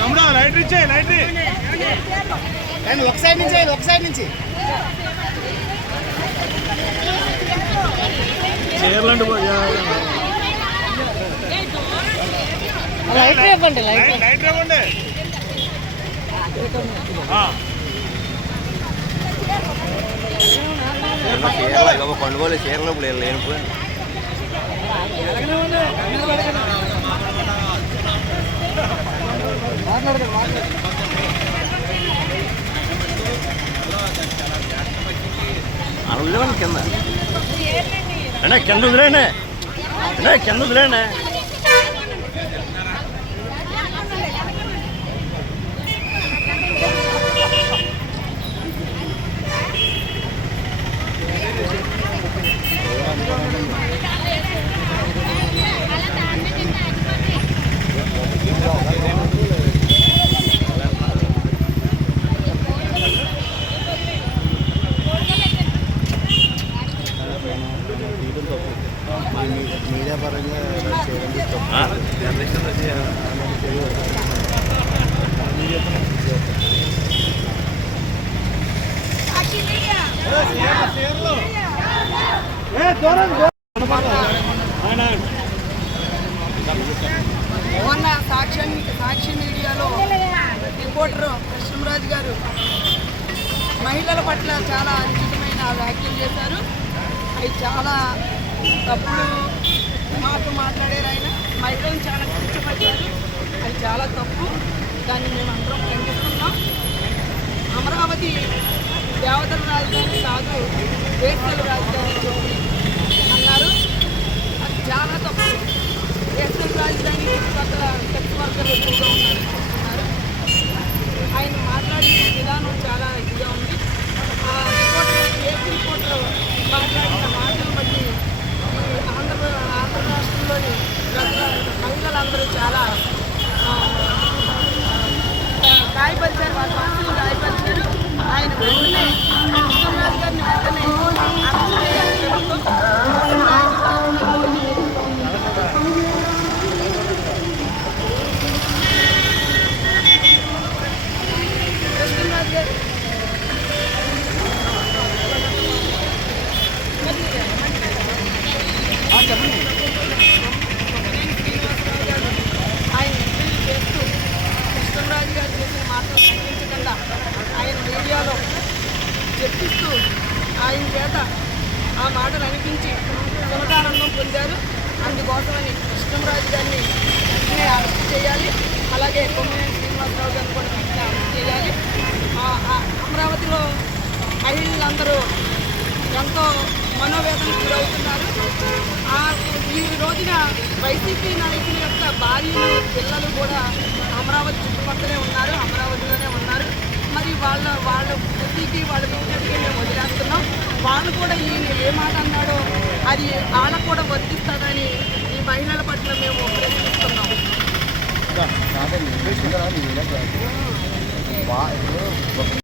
తమ్ముడు లైట్ ఇచ్చే లైట్ ఒక సైడ్ నుంచి ఒక సైడ్ నుంచి చీరలండి లైట్ ఇవ్వండి లైట్ ఇవ్వండి పండుగలు చీరలు లేనప్పుడు అలా కింద అనే కింద వదిలేండి కింద వదిలేండి మీడియా పరంగా మొన్న సాక్షి మీడియాలో రిపోర్టర్ కృష్ణరాజు గారు మహిళల పట్ల చాలా అనుచితమైన వ్యాఖ్యలు చేశారు. అవి చాలా తప్పుడు మాటలు మాట్లాడారు. ఆయన మహిళలను చాలా కించపరిచారు. అది చాలా తప్పు. దాన్ని మేము అందరం ఖండిస్తున్నాం. అమరావతి దేవతల రాజధాని కాదు, వేశ్యల రాజధాని అన్నారు. అది చాలా తప్పు. వేశ్యల రాజధాని చుట్టుపక్కల సెక్స్ వర్కర్లు ఎక్కువగా ఉన్నారు. ఆయన మాట్లాడిన విధానం చాలా ఇదిగా ఉంది. రిపోర్టర్ మాట్లాడిన మాటలు బట్టి ఆంధ్ర రాష్ట్రంలోని మహిళలందరూ చాలా గాయపరిచారు. వాళ్ళ మనసులు గాయపరిచారు. ఆయన వెంటనే కృష్ణరాజు గారిని వెంటనే అరెస్ట్ చేయాలని కృష్ణరాజు గారు ఆయన ఇంటర్వ్యూ చేస్తూ కృష్ణరాజు గారు చేసిన మాటలు ఖండించకుండా ఆయన మీడియాలో చెప్పిస్తూ ఆయన చేత ఆ మాటలు అనిపించి సునకానందం పొందారు. అందుకోసమని కృష్ణరాజు గారిని వెంటనే అరెస్ట్ చేయాలి. అలాగే కొమ్మినేని శ్రీనివాసరావు గారిని కూడా వెంటనే అరెస్ట్ చేయాలి. అమరావతిలో మహిళలందరూ ఎంతో మనోవేదనకు గురవుతున్నారు. ఈ రోజున వైసీపీ నాయకుల యొక్క భార్యలు పిల్లలు కూడా అమరావతి చుట్టుపక్కలే ఉన్నారు, అమరావతిలోనే ఉన్నారు. మరి వాళ్ళ బుద్ధికి వాళ్ళ విజ్ఞతకి మేము వదిలేస్తున్నాం. వాళ్ళు కూడా ఈయన ఏ మాట అన్నాడో అది వాళ్ళకు కూడా వర్తిస్తుందని ఈ మహిళల పట్ల మేము ప్రశ్నిస్తున్నాం.